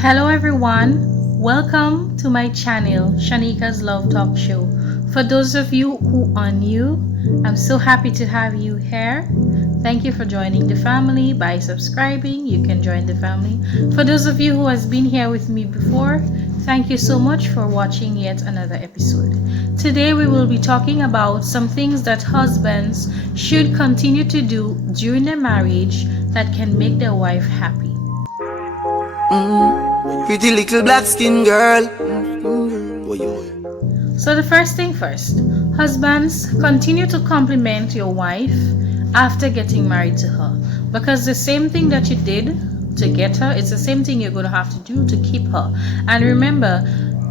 Hello everyone, welcome to my channel Shanika's Love Talk Show. For those of you who are new, I'm so happy to have you here. Thank you for joining the family. By subscribing, you can join the family. For those of you who has been here with me before, thank you so much for watching yet another episode. Today we will be talking about some things that husbands should continue to do during their marriage that can make their wife happy. Pretty little black skin girl. So the first thing first, husbands, continue to compliment your wife after getting married to her, because the same thing that you did to get her, it's the same thing you're going to have to do to keep her. And remember,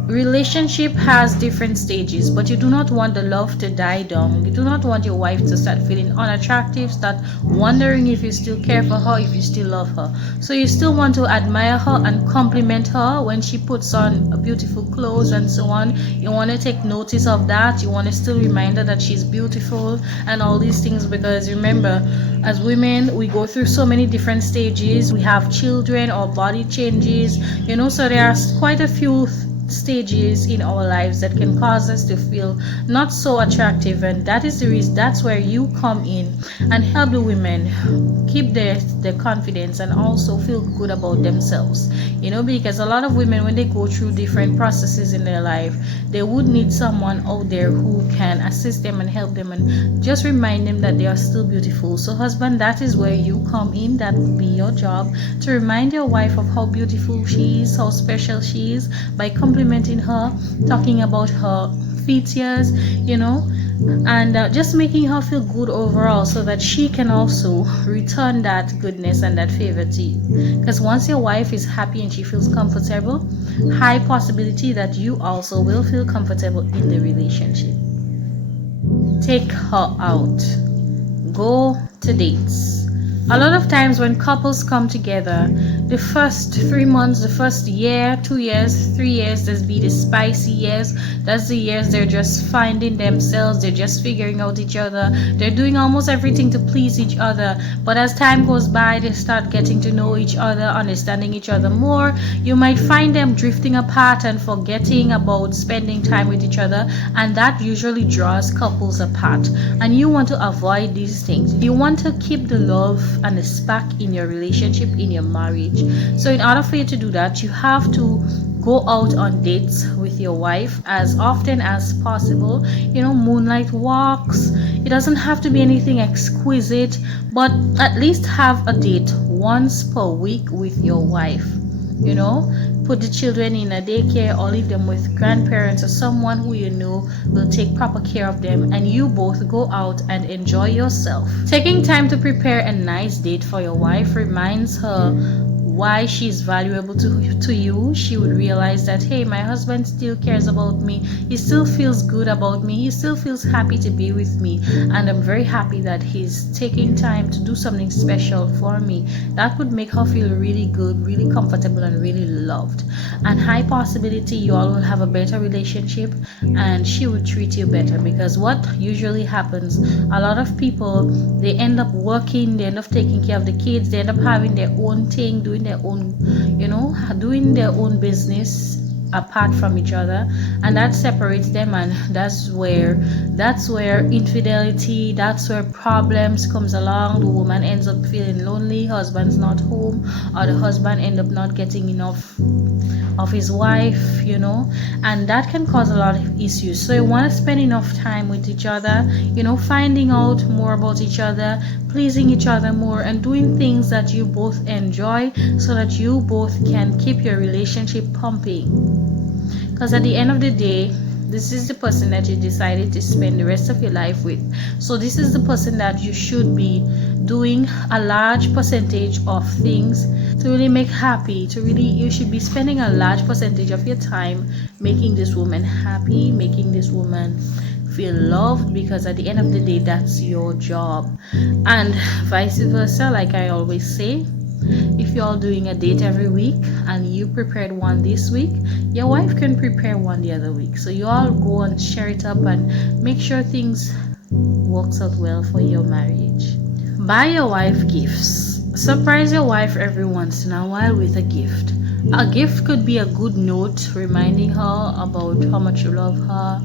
relationship has different stages, but you do not want the love to die down. You do not want your wife to start feeling unattractive, start wondering if you still care for her, if you still love her. So you still want to admire her and compliment her when she puts on beautiful clothes and so on. You want to take notice of that. You want to still remind her that she's beautiful and all these things, because remember, as women, we go through so many different stages. We have children, our body changes, so there are quite a few stages in our lives that can cause us to feel not so attractive, and that is the reason, that's where you come in and help the women keep their confidence and also feel good about themselves, because a lot of women, when they go through different processes in their life, they would need someone out there who can assist them and help them and just remind them that they are still beautiful. So husband, that is where you come in. That would be your job, to remind your wife of how beautiful she is, how special she is, by complimenting her, talking about her features, and just making her feel good overall, so that she can also return that goodness and that favor to you. Because once your wife is happy and she feels comfortable, high possibility that you also will feel comfortable in the relationship. Take her out, go to dates. A lot of times when couples come together, the first 3 months, the first year, 2 years, 3 years, there's be the spicy years. That's the years they're just finding themselves, they're just figuring out each other, they're doing almost everything to please each other. But as time goes by, they start getting to know each other, understanding each other more. You might find them drifting apart and forgetting about spending time with each other, and that usually draws couples apart. And you want to avoid these things. You want to keep the love and the spark in your relationship, in your marriage. So in order for you to do that, you have to go out on dates with your wife as often as possible. Moonlight walks. It doesn't have to be anything exquisite, but at least have a date once per week with your wife. Put the children in a daycare or leave them with grandparents or someone who will take proper care of them, and you both go out and enjoy yourself. Taking time to prepare a nice date for your wife reminds her why she's valuable to you. She would realize that, hey, my husband still cares about me, he still feels good about me, he still feels happy to be with me, and I'm very happy that he's taking time to do something special for me. That would make her feel really good, really comfortable, and really loved. And high possibility you all will have a better relationship, and she would treat you better. Because what usually happens, a lot of people, they end up working, they end up taking care of the kids, they end up having their own thing, doing their own business apart from each other, and that separates them, and that's where infidelity, that's where problems comes along. The woman ends up feeling lonely, husband's not home, or the husband end up not getting enough of his wife, and that can cause a lot of issues. So you want to spend enough time with each other, finding out more about each other, pleasing each other more, and doing things that you both enjoy, so that you both can keep your relationship pumping. Because at the end of the day, this is the person that you decided to spend the rest of your life with. So this is the person that you should be doing a large percentage of things to really make happy, you should be spending a large percentage of your time making this woman happy, making this woman feel loved, because at the end of the day, that's your job. And vice versa, like I always say, if you're all doing a date every week and you prepared one this week, your wife can prepare one the other week. So you all go and share it up and make sure things works out well for your marriage. Buy your wife gifts. Surprise your wife every once in a while with a gift. A gift could be a good note reminding her about how much you love her.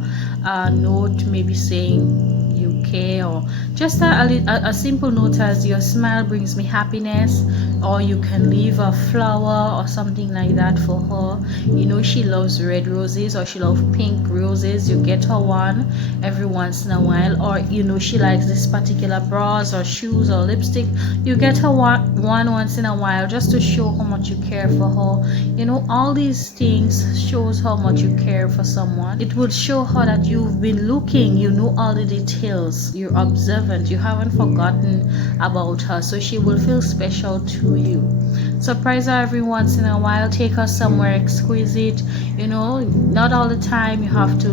A note maybe saying you care, or just a simple note as your smile brings me happiness, or you can leave a flower or something like that for her. You know she loves red roses or she loves pink roses, you get her one every once in a while. Or you know she likes this particular bras or shoes or lipstick, you get her one once in a while, just to show how much you care for her. You know, all these things shows how much you care for someone. It would show her that you've been looking, you know all the details, you're observant, you haven't forgotten about her, so she will feel special to you. Surprise her every once in a while, take her somewhere exquisite. You know, not all the time you have to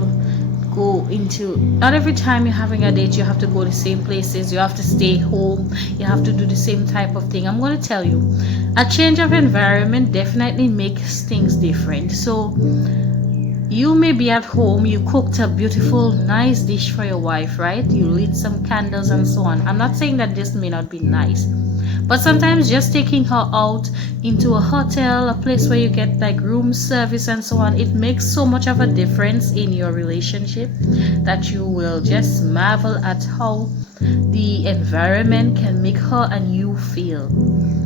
go into, not every time you're having a date you have to go the same places, you have to stay home, you have to do the same type of thing. I'm going to tell you, a change of environment definitely makes things different. So you may be at home, you cooked a beautiful nice dish for your wife, right? You lit some candles and so on. I'm not saying that this may not be nice, but sometimes just taking her out into a hotel, a place where you get like room service and so on, it makes so much of a difference in your relationship that you will just marvel at how the environment can make her and you feel.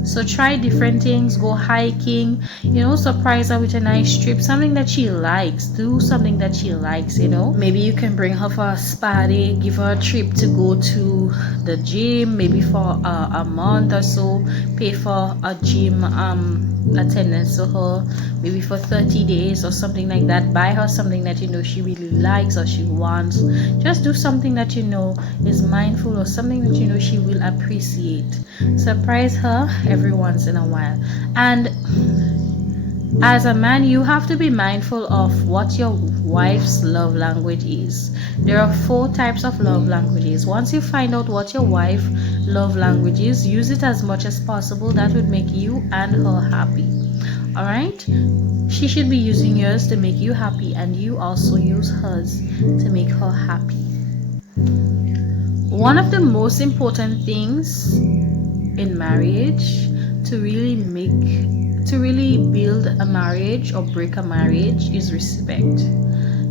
So try different things, go hiking, you know, surprise her with a nice trip, something that she likes, do something that she likes, you know. Maybe you can bring her for a spa day, give her a trip to go to the gym, maybe for a month or so, pay for a gym attendance to her, maybe for 30 days or something like that. Buy her something that you know she really likes or she wants. Just do something that you know is mindful or something that you know she will appreciate. Surprise her every once in a while. And as a man, you have to be mindful of what your wife's love language is. There are 4 types of love languages. Once you find out what your wife love language is, use it as much as possible. That would make you and her happy. All right, she should be using yours to make you happy, and you also use hers to make her happy. One of the most important things in marriage to really build a marriage or break a marriage is respect.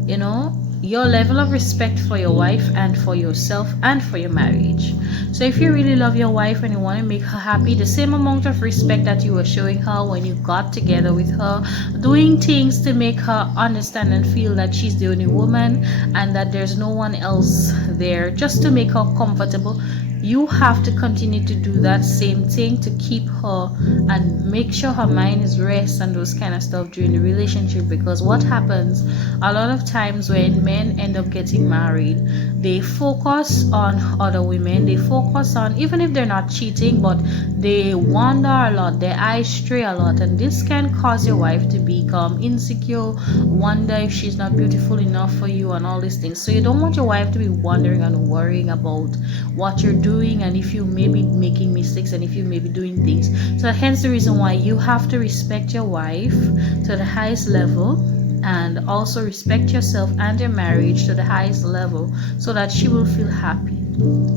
You know, your level of respect for your wife and for yourself and for your marriage. So if you really love your wife and you want to make her happy, the same amount of respect that you were showing her when you got together with her, doing things to make her understand and feel that she's the only woman and that there's no one else there, just to make her comfortable, you have to continue to do that same thing to keep her and make sure her mind is rest and those kind of stuff during the relationship. Because what happens a lot of times when men end up getting married, they focus on other women, they focus on, even if they're not cheating, but they wander a lot, their eyes stray a lot, and this can cause your wife to become insecure, wonder if she's not beautiful enough for you and all these things. So you don't want your wife to be wondering and worrying about what you're doing and if you may be making mistakes and if you may be doing things. So hence the reason why you have to respect your wife to the highest level, and also respect yourself and your marriage to the highest level, so that she will feel happy.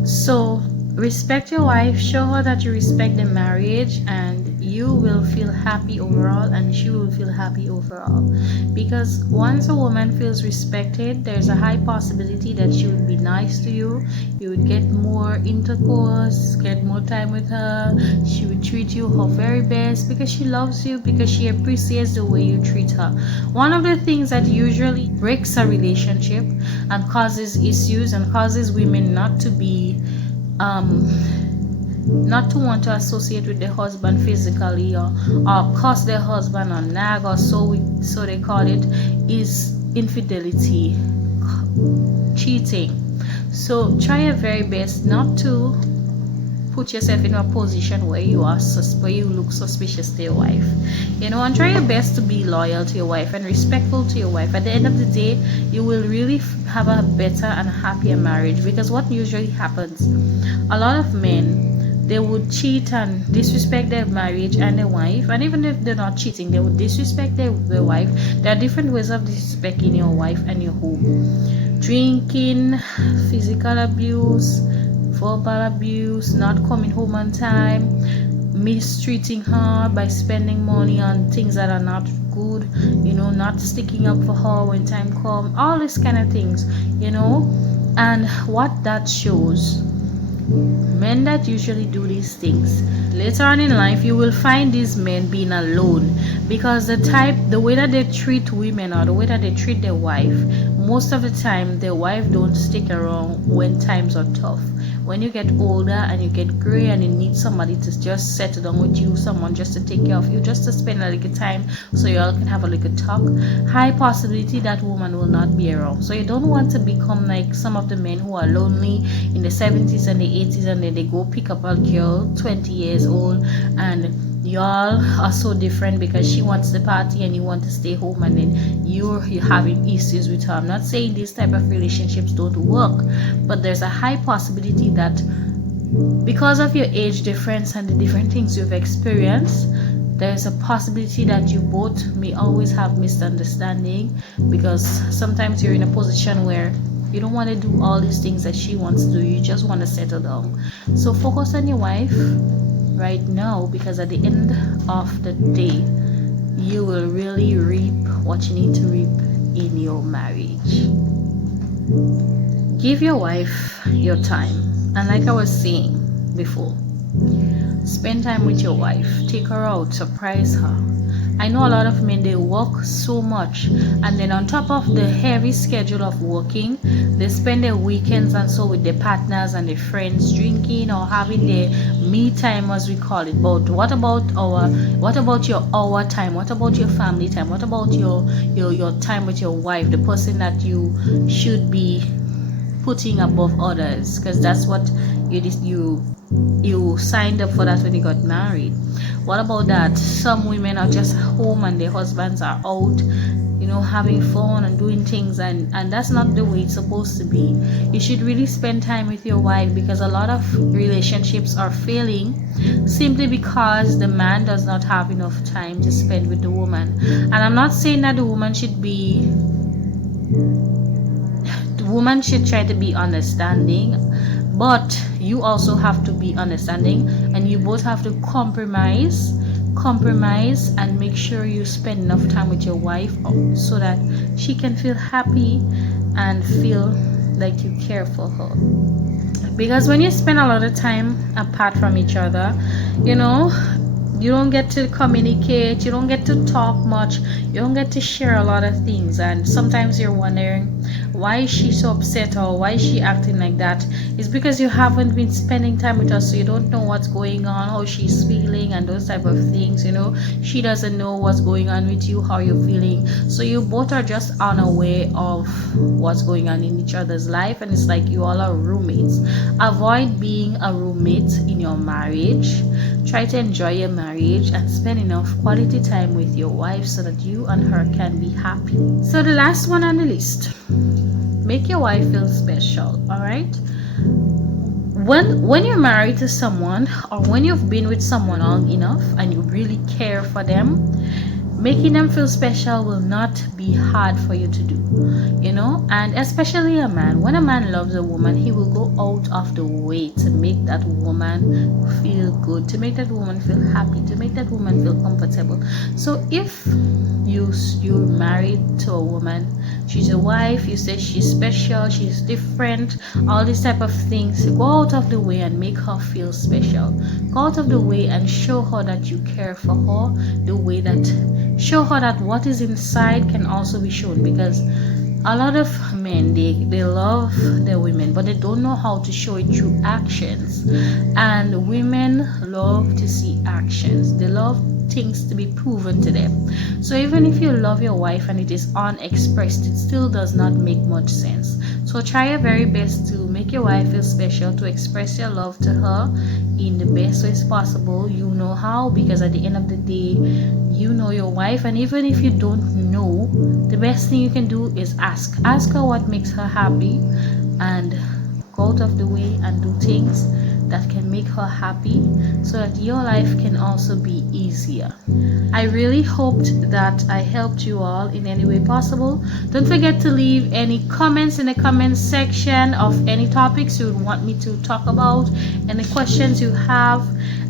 So respect your wife, show her that you respect the marriage, and you will feel happy overall and she will feel happy overall. Because once a woman feels respected, there's a high possibility that she would be nice to you, you would get more intercourse, get more time with her, she would treat you her very best because she loves you, because she appreciates the way you treat her. One of the things that usually breaks a relationship and causes issues and causes women not to be not to want to associate with the husband physically, or curse their husband or nag, or so they call it, is infidelity, cheating. So try your very best not to put yourself in a position where you look suspicious to your wife, you know, and try your best to be loyal to your wife and respectful to your wife. At the end of the day, you will really have a better and happier marriage. Because what usually happens, a lot of men, they would cheat and disrespect their marriage and their wife, and even if they're not cheating, they would disrespect their wife. There are different ways of disrespecting your wife and your home: drinking, physical abuse, verbal abuse, not coming home on time, mistreating her, by spending money on things that are not good, not sticking up for her when time comes, all these kind of things, and what that shows, men that usually do these things, later on in life you will find these men being alone, because the way that they treat women, or the way that they treat their wife, most of the time their wife don't stick around when times are tough. When you get older and you get gray and you need somebody to just settle down with you, someone just to take care of you, just to spend a little time so you all can have a little talk, high possibility that woman will not be around. So you don't want to become like some of the men who are lonely in the 70s and the 80s, and then they go pick up a girl 20 years old, and y'all are so different because she wants the party and you want to stay home, and then you're having issues with her. I'm not saying these type of relationships don't work, but there's a high possibility that because of your age difference and the different things you've experienced, there's a possibility that you both may always have misunderstanding, because sometimes you're in a position where you don't want to do all these things that she wants to do, you just want to settle down. So focus on your wife right now, because at the end of the day you will really reap what you need to reap in your marriage. Give your wife your time, and like I was saying before, spend time with your wife, take her out, surprise her. I know a lot of men, they work so much, and then on top of the heavy schedule of working, they spend their weekends and so with their partners and their friends, drinking or having their me time, as we call it. But what about your hour time? What about your family time? What about your time with your wife, the person that you should be putting above others? Because that's what you signed up for, that when you got married. What about that? Some women are just home and their husbands are out, having fun and doing things, and that's not the way it's supposed to be. You should really spend time with your wife, because a lot of relationships are failing simply because the man does not have enough time to spend with the woman. And I'm not saying that the woman should try to be understanding, but you also have to be understanding, and you both have to compromise and make sure you spend enough time with your wife so that she can feel happy and feel like you care for her. Because when you spend a lot of time apart from each other, you don't get to communicate, you don't get to talk much, you don't get to share a lot of things, and sometimes you're wondering, why is she so upset, or why is she acting like that? It's because you haven't been spending time with her, so you don't know what's going on, how she's feeling, and those type of things. She doesn't know what's going on with you, how you're feeling, so you both are just unaware of what's going on in each other's life, and it's like you all are roommates. Avoid being a roommate in your marriage. Try to enjoy your marriage and spend enough quality time with your wife so that you and her can be happy. So the last one on the list, make your wife feel special. All right, when you're married to someone, or when you've been with someone long enough and you really care for them, making them feel special will not be hard for you to do, and especially a man. When a man loves a woman, he will go out of the way to make that woman feel good, to make that woman feel happy, to make that woman feel comfortable. So if you're married to a woman, she's a wife, you say she's special, she's different, all these type of things, go out of the way and make her feel special. Go out of the way and show her that you care for her, show her that what is inside can also be shown. Because a lot of men, they love their women, but they don't know how to show it through actions. And women love to see actions. They love things to be proven to them. So even if you love your wife and it is unexpressed, it still does not make much sense. So try your very best to make your wife feel special, to express your love to her in the best ways possible. You know how, because at the end of the day, you know your wife. And even if you don't know, the best thing you can do is ask her what makes her happy, and go out of the way and do things that can make her happy, so that your life can also be easier. I really hoped that I helped you all in any way possible. Don't forget to leave any comments in the comment section of any topics you would want me to talk about, any questions you have,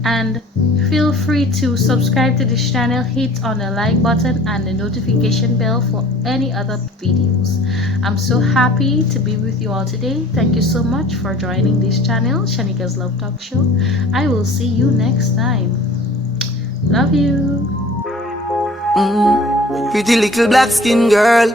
And feel free to subscribe to this channel, hit on the like button and the notification bell for any other videos. I'm so happy to be with you all today. Thank you so much for joining this channel, Shanika's Love Talk Show. I will see you next time. Love you. Pretty little black skin girl.